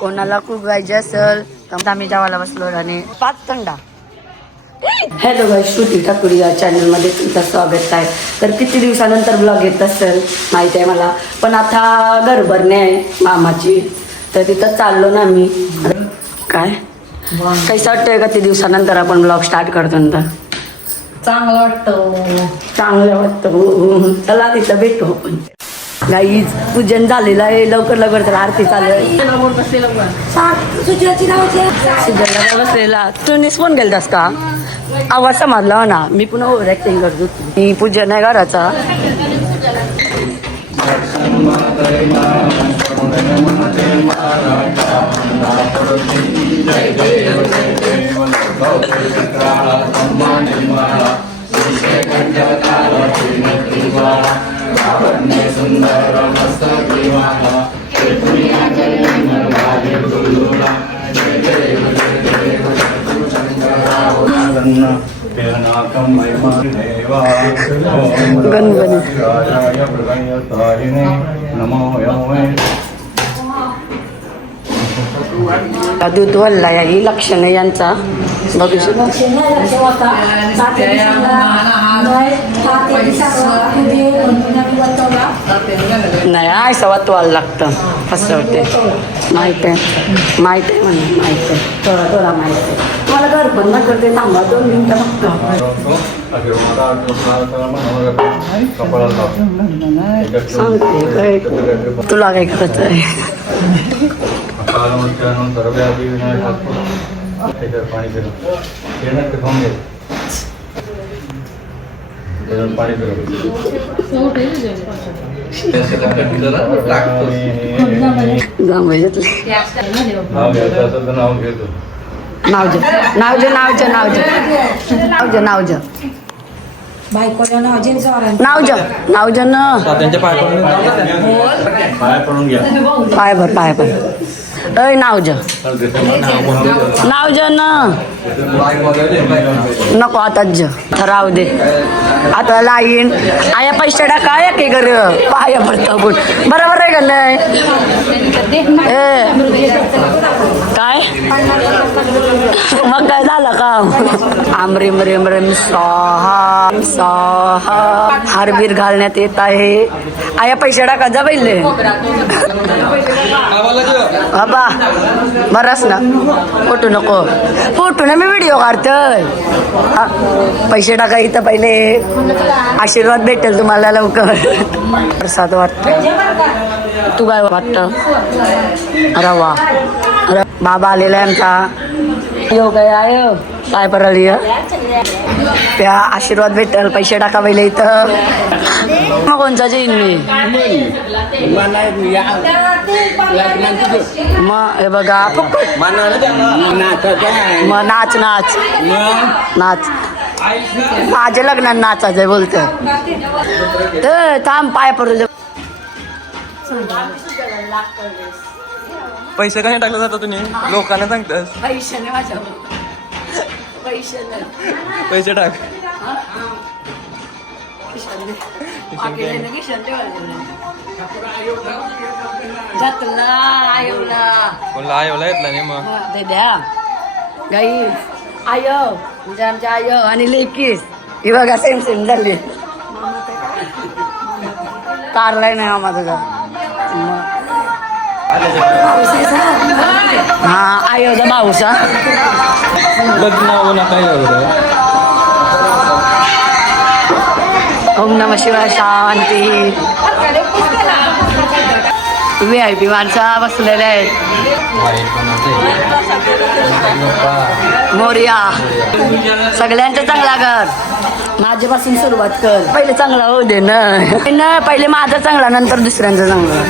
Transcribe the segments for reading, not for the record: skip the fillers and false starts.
कोणाला खूप गायचे असेल तर आम्ही जेवायला बसलो आणि 5 थंडा. हॅलो गाईस, श्रुती ठाकूर या चॅनलमध्ये तुमचं स्वागत आहे. तर किती दिवसानंतर ब्लॉग येत असेल माहिती आहे मला, पण आता घरभरणे आहे मामाची, तर तिथं चाललो ना मी. काय काहीच वाटतंय का? किती दिवसानंतर आपण ब्लॉग स्टार्ट करतो नंतर चांगलं वाटतं. चला तिथं भेटू आपण. गाईज पूजन झालेलं आहे, लवकर लवकर तर आरती चालू आहे. सुजनला बसलेला तुम्हीच फोन केलतास का? आवाज समजला हो ना, मी पुन्हा ओव्हर ऍक्टिंग करत होती. मी पूजन आहे घराचा. दूध वल्ला ही लक्षण यांचा बघू शकता. नाही असं वाचवायला लागतं, असं होते. माहित आहे म्हणून माहित आहे, थोडा माहित आहे. मला घर पण ना करते, थांबा 2 मिनिटं सांगते काय तुला काय करायचं आहे. पाय भर अय नावज नको आता राहू दे. आता लाईन आया पैसे टाका की घर पाया पडतं बुट बरोबर आहे का नाही? काय मग काय झालं का? आमरेम रेम रेम स्वाहा स्वाहा हारबीर घालण्यात येत आहे. आया पैसे टाका जा पहिले बाबा. बरंच ना फोटो नको, फोटो ना मी व्हिडिओ काढतोय. पैसे टाका इथं पहिले, आशीर्वाद भेटेल तुम्हाला लवकर. प्रसाद वाटत. तू काय वाटत? अरे वा, अरे बाबा आलेला आहे आमचा. यो काय आहे काय परळी त्या आशीर्वाद भेटेल. पैसे टाका पहिले इथं. मग कोणचा येईन मी मग हे बघा फुकट मग नाच नाच नाच. माझ्या लग्नात नाचायचंय बोलतं. थांब पाय पडू. पैसे कसे टाकले जातात तुम्ही लोकांना सांगतास? पैसे टाक. कोणला आयोला येतला नाही मग द्या गाई आय म्हणजे आमच्या आय आणि लेकीस ही बघा सेम सेम झाली. कारलाय नाही माझं हा आयोचा भाऊसा लग्न काय ओम नमः शिवाय शांती. VIP माणसा बसलेल्या आहेत. मोर्या सगळ्यांचं चांगला कर. माझ्यापासून सुरुवात कर. पहिले चांगला होऊ दे ना. पहिले माझा चांगला नंतर दुसऱ्यांचा चांगला.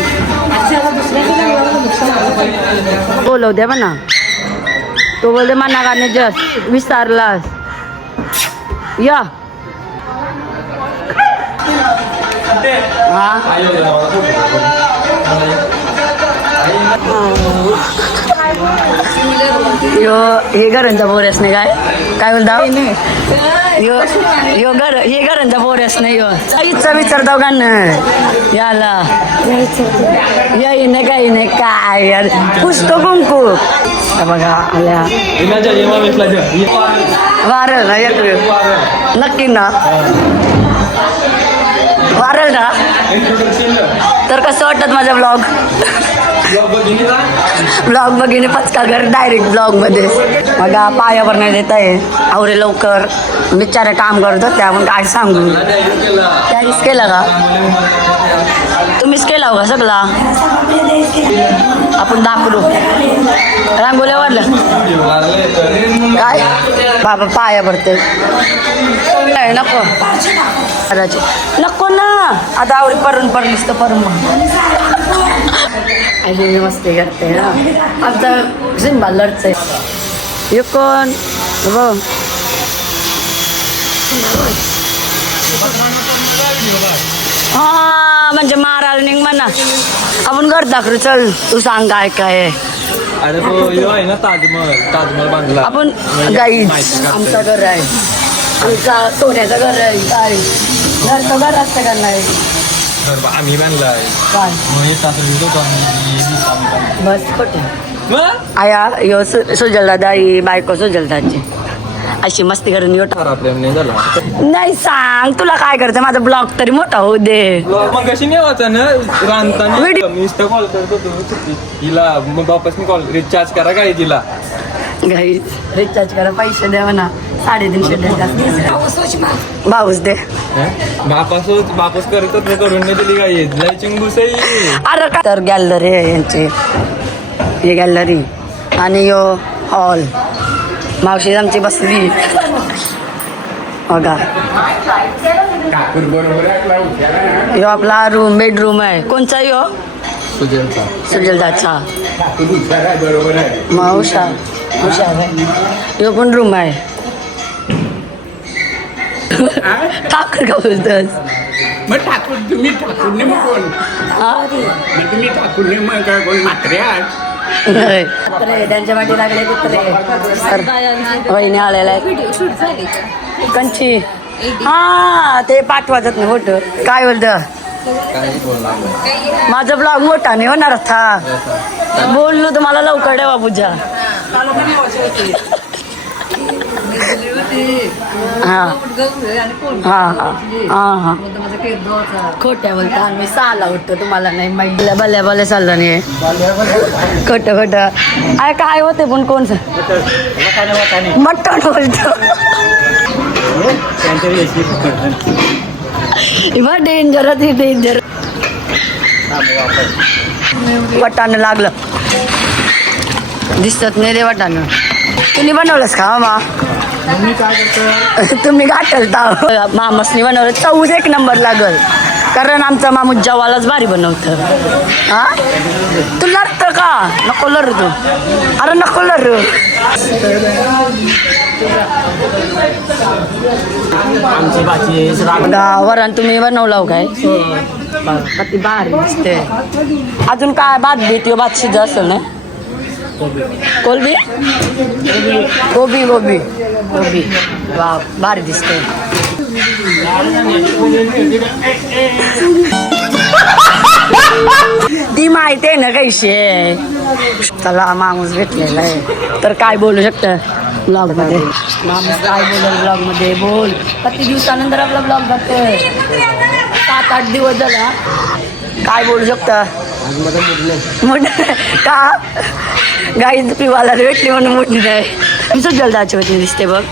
बोलव द्या म्हणा. तो बोलते मना गाणे जस्ट विचारलास या हा यो हे घरांचा बोऱ्यास नाही काय बोलता यो यो घर हे घरांचा बोऱ्यास नाही यो आईचा विचार दोघांना याला याई नाही काही नाही काय यार पुसतो कुंकू बघा आल्या वारल ना एक नक्की ना वारल ना तर कसं वाटत माझा ब्लॉग बघितले पचका घर डायरेक्ट ब्लॉग मध्ये मग पायावर नाही देत आहे आवरे लवकर बिचारे काम करतो त्या मग काय सांगू त्यानेच केलं का तुम्हीच केला हो का सगळा आपण दाखवलो रांगोल्या वाढलं काय बाबा पाया भरते नको नको ना आता आवडी परून पडलीस तर परून अशी मस्ती करते ना आमचा सिंबा लढच आहे हे कोण बघ हा म्हणजे मारायला निघ म्हणा आपण घर दाखवू चल तू सांग काय काय अरे तो यो आहे ना ताजमहल बांधला आपण गाई आमचं घर आहे आमचा सोन्याचं घर आहे काय घरचं घर असतं का नाही आम्ही बांधलाय काय बस कुठे आया यो सुजल दादा ही बायको सुजल दादाची अशी मस्ती करून येऊ आपल्या झाला नाही सांग तुला काय करायचं माझा ब्लॉग तरी मोठा होऊ दे मग कशी नाही वाचा ना रांधताना मी कॉल करतो हिला मग वापस मी कॉल रिचार्ज करा काय तिला घरी रिचार्ज करा पैसे द्या म्हणा 350 द्या भाऊच दे वापस करत करून नाही दिली काय लय चिंगूस अरे काय तर गॅलरी आहे यांची ही गॅलरी आणि यो हॉल मावशी आमची बसली बघा यो आपला रूम बेडरूम आहे कोणचा यो सुजलदाचा मावशा यो पण रूम आहे ठाकर का बोलतोस मग ठाकूर तुम्ही ठाकूरने मग कोण मग तुम्ही ठाकूरने मग काय कोण म्हात्र्या कुत्रे त्यांच्या वाटी लागले कुत्रे वहिनी आलेला आहे कंची हा ते पाठवायचं नाही फोटो काय बोलतं माझा ब्लॉग मोठा नाही होणार था बोललो तर मला लवकर ठेवा पूजा हा खोट्या बोलता मी 6ला उठतो तुम्हाला नाही माहिती भल्या भल्या चाललं नाही खोटं खोटं अरे काय होते पण कोणचं मटण बोलतो डेंजर डेंजर वाटाणं लागलं दिसत नाही रे वाटाणं तुम्ही बनवलंस का मा तुम्ही गाठलता मामासनी बनवलं चौच एक नंबर लागल कारण आमचा मामू जवालाच भारी बनवतं हा तू लढतं का नको लढ तू अरे नको लढ वरण तुम्ही बनवलं काय ती भारी दिसते अजून काय भात भीती भात शिज असेल ना कोलबी गोबी गोबी गोबी वा भारी दिसते ती माहिती आहे ना कैशी आहे चला माणूस भेटलेला आहे तर काय बोलू शकतं ब्लॉग मध्ये माणूस काय बोलेल ब्लॉग मध्ये बोल किती दिवसानंतर आपला ब्लॉग बघतोय 7-8 दिवस झाला काय बोलू शकता का गाई पिवाला भेटली म्हणून मोठी नाही मी सुजलदाची होती दिसते बघ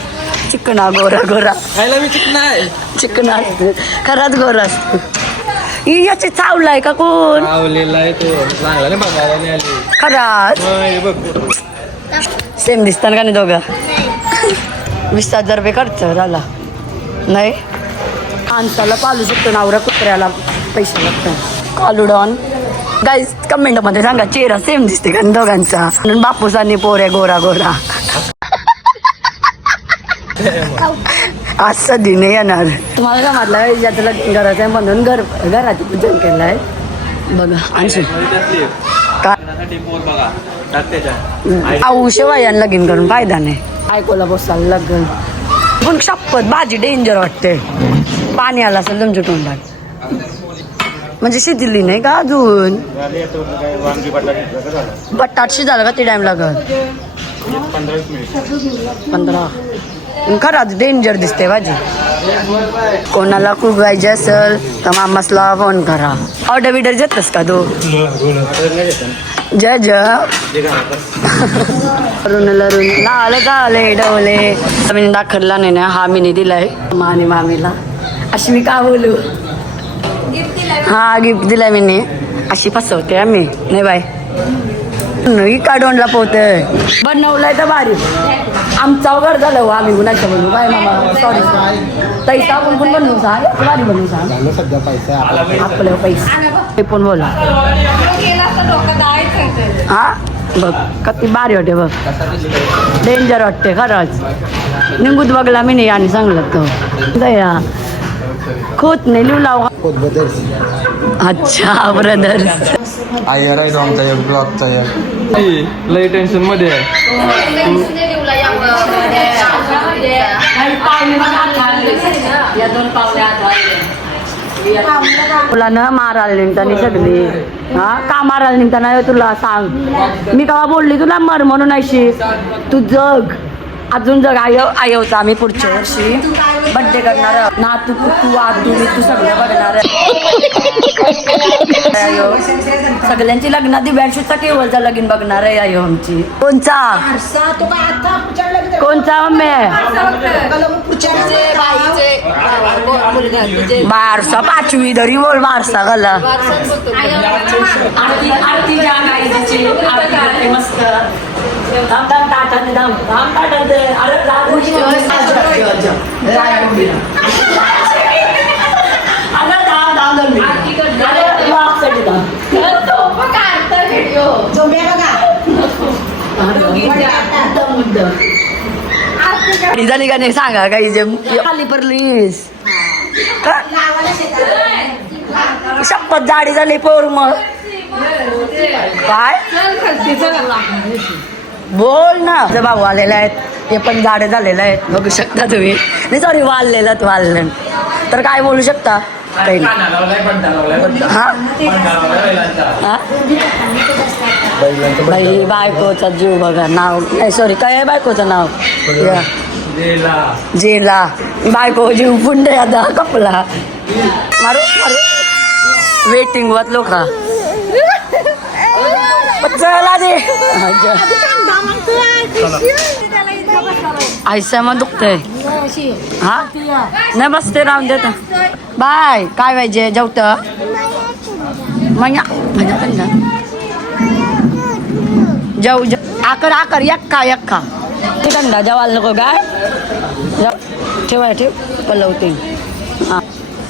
चिकना गोरा गोरा खायला मी चिकन आहे चिकन असते खराच गोरा असतो ही याची चावलाय का कोण आवलेला आहे तो चांगला नाही बघायला नाही आली खराच बघ सेम दिसतात का नाही दोघं 20,000 रुपये खर्च झाला नाही माणसाला पालू शकतो नवरा कुत्र्याला पैसे लागतात कॉलुडॉन गाईज कमेंटमध्ये सांगा चेहरा सेम दिसते का दोघांचा म्हणून बापूसांनी पोऱ्या गोरा गोरा आज सदी नाही येणार तुम्हाला का म्हटलं ज्याचं घराचं आहे म्हणून घराची पूजन केलं आहे बघा आणखी काय बघा टाक त्याच्या औषध वयान लगीन करून फायदा नाही ऐकूला बसायला लगन पण शपथ भाजी डेंजर वाटते पाणी आलं असेल तुमच्या तोंडात म्हणजे शिजली नाही का अजून बटाट शिजायला का ते टाइम लागत 15 खरंच डेंजर दिसते भाजी कोणाला कुगायचे असेल तर मामासला फोन करा ऑर्डर बिडर देतस का तू जय रून लाल गाले डवले मी दाखवला नाही ना हा मी दिलाय माने मामीला अशी मी का बोलू हा गिफ्ट दिलाय मी अशी फसवते आम्ही नाही बाय काढून लपवतोय बनवलाय तर भारी आमचा वगैरे झालं हो आम्ही गुन्ह्याच्या बनवू काय मामा सॉरी पैसा आपण पण बनवू सांग भारी बनवू सांग आपलं पैसा ते पण बोला हा बघ किती भारी वाटते बघ डेंजर वाटते खरंच निघूत बघला मी नाही आणि सांगलं तो दया खोत नाही लिहू लाव अच्छा ब्रदर्स आयर आहे तो आमचा एक ब्लॉगचा लय टेन्शन मध्ये आहे तुला न मारायला निघताना सगळी हा का मारायला निघताना तुला सांग मी केव्हा बोलली तुला मर म्हणून अशी तू जग अजून जग आयवचा आम्ही पुढच्या वर्षी बड्डे करणार ना तू आदू मी तू सगळं बघणार सगळ्यांची लग्न दिव्यांशूचा केवळचा लगीन बघणार आहे आयो आमची कोणचा मम्मी बारसा 5वी धरी बोल बारसा गला मस्त झाली का नाही सांगा काही जे खाली पडलीस शपथ जाडी झाली पोर मग काय बोल ना भाऊ आलेले आहेत हे पण झाडे झालेले आहेत बघू शकता तुम्ही नाही सॉरी वाळलेलं तर काय बोलू शकता काही नाही बाई बायकोचा जीव बघा नाव नाही सॉरी काय आहे बायकोचं नाव जेला बायको जीव पुंडे आता कपला मारू मारू वेटिंग वात लोक चला दे आयसा मग दुखतंय हा नाही बसते राहून देत बाय काय पाहिजे जेवत माझ्या जाऊ आकर आकर यक्का ते थंडा जेवायला नको काय ठेव पलवते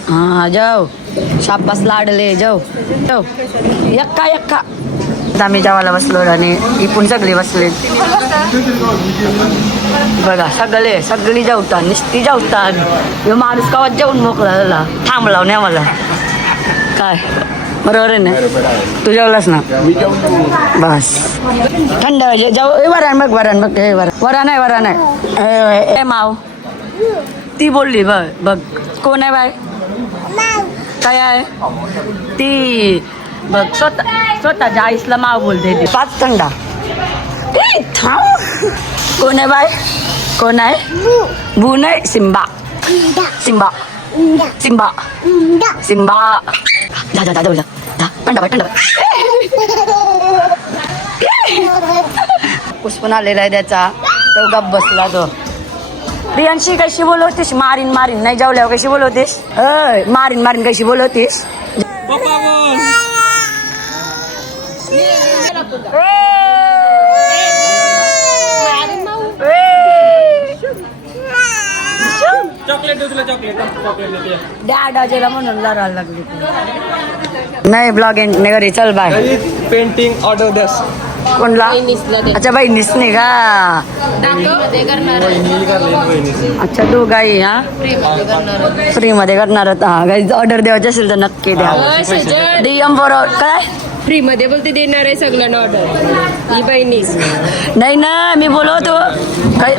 हा जाऊ शाबास लाडले जाऊ यक्का आम्ही जेवायला बसलो आणि इकून सगळे बसले बघा सगळी जेवतात नुसती जेवतात माणूस गावात जेवून मोकळा झाला थांबलाव नाही मला काय बरोबर आहे ना तू जेवलास ना बस थंड जाऊ वरण बघ वरण आहे ए माव ती बोलली बघ कोण आहे बाय काय आहे ती बघ स्वतःच्या आईसला माव बोलते ती 5 थंडा कोण आहे बाय कोण आहे बू नाही सिम्बा जा थंडा पुष्पन आलेला आहे त्याचा तो गप बसला तो प्रियांशी कशी बोलवतीस मारीन नाही जेवल्यावर कशी बोलवतीस मारीन कशी बोलवतीस चॉकलेट म्हणून लढायला लागली नाही ब्लॉगिंग घरी चल बाय पेंटिंग ऑर्डर दस कोणला बहिणीसला दे. अच्छा बहिणीस नाही का फ्रीमध्ये करणार आहे. वहिनी करले वहिनी अच्छा दोघाही हा फ्रीमध्ये करणार आहे. फ्री मध्ये करणार आहात. हा गाईज ऑर्डर द्यायची असेल तर नक्की द्या होय, सजड. डीएम बरोबर काय फ्रीमध्ये बोलते देणार आहे सगळ्यांना ऑर्डर ही बहिणीस नाही ना मी बोलवतो काय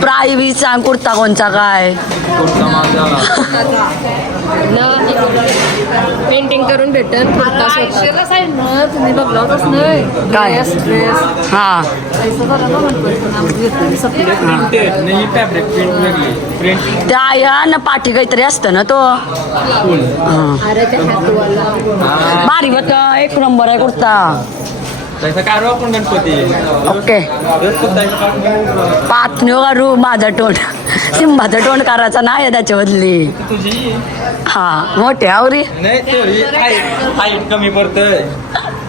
प्रायव्ही सांग कुर्ता कोणचा काय कुर्ता माझा पेंटिंग करून भेटल कुर्ता स्वतः. तुम्ही बघला होताच नाही काय हा प्रिंटेड नाही फॅब्रिक प्रिंट लागली प्रिंट त्या या ना पाठी काहीतरी असतं ना तो हा. अरे ते हातवाला भारी होत एक नंबर आहे कुर्ता त्याचा काढू आपण गणपती ओके पातन्यो करू माझं तोंड सिंबाचं तोंड करायचं नाही त्याच्या बदली तुझी हा मोठे आवरी नाही थोडी हाईट कमी पडतंय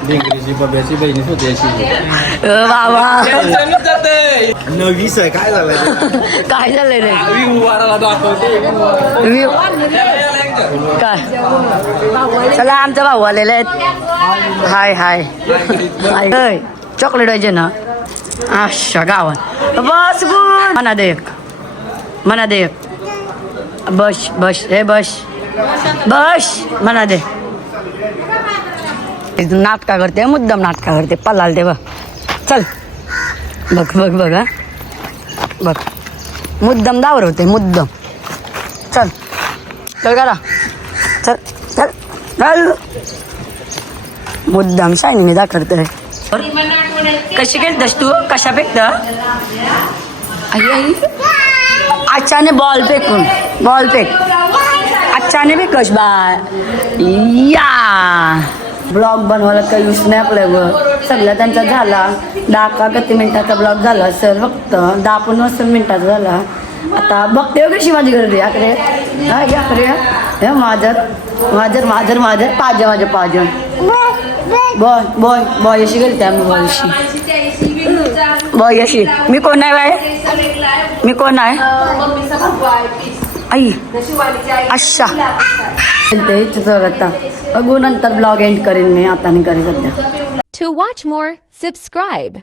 डिंगरीची बब्याची बहिणी होती बाबा जाते नवीस आहे काय झालं काय झालंय रे उभाराला दाखवते काय चला आमचा भाऊ आलेले आहेत हाय हाय हाय चॉकलेट पाहिजे ना अच्छा गावात बस गुड म्हणा दे एक म्हणा दे एक बस बस हे बस बस म्हणा दे नाटका करते मुद्दाम नाटका करते पलाल ते बघ चल बघ बघ बघ हा बघ मुद्दाम दावर होते मुद्दाम चल चल करा चल चल चल मुद्दाम शायनी दाखवते कशी केलतस तू कशा फेकत आई आई आच्याने बॉल फेकून बॉल फेक आच्याने बी कश बाय या ब्लॉग बनवायला काही यूज नाही आपल्यावर सगळा त्यांचा झाला 10 किती मिनिटाचा ब्लॉग झाला सर फक्त 10-15 मिनिटाचा झाला आता बघते हो कशी माझी गर्दी आकडे हा याकडे हे माझर माझर माझर माझर पाजा माझ्या पाजा बॉय बॉय बॉय अशी गेली त्या मी बॉय अशी बॉय अशी मी कोण आहे बाय मी कोण आहे आई अच्छा आता बघू नंतर ब्लॉग एंड करेन मी आता नाही करेन सध्या To watch more, subscribe.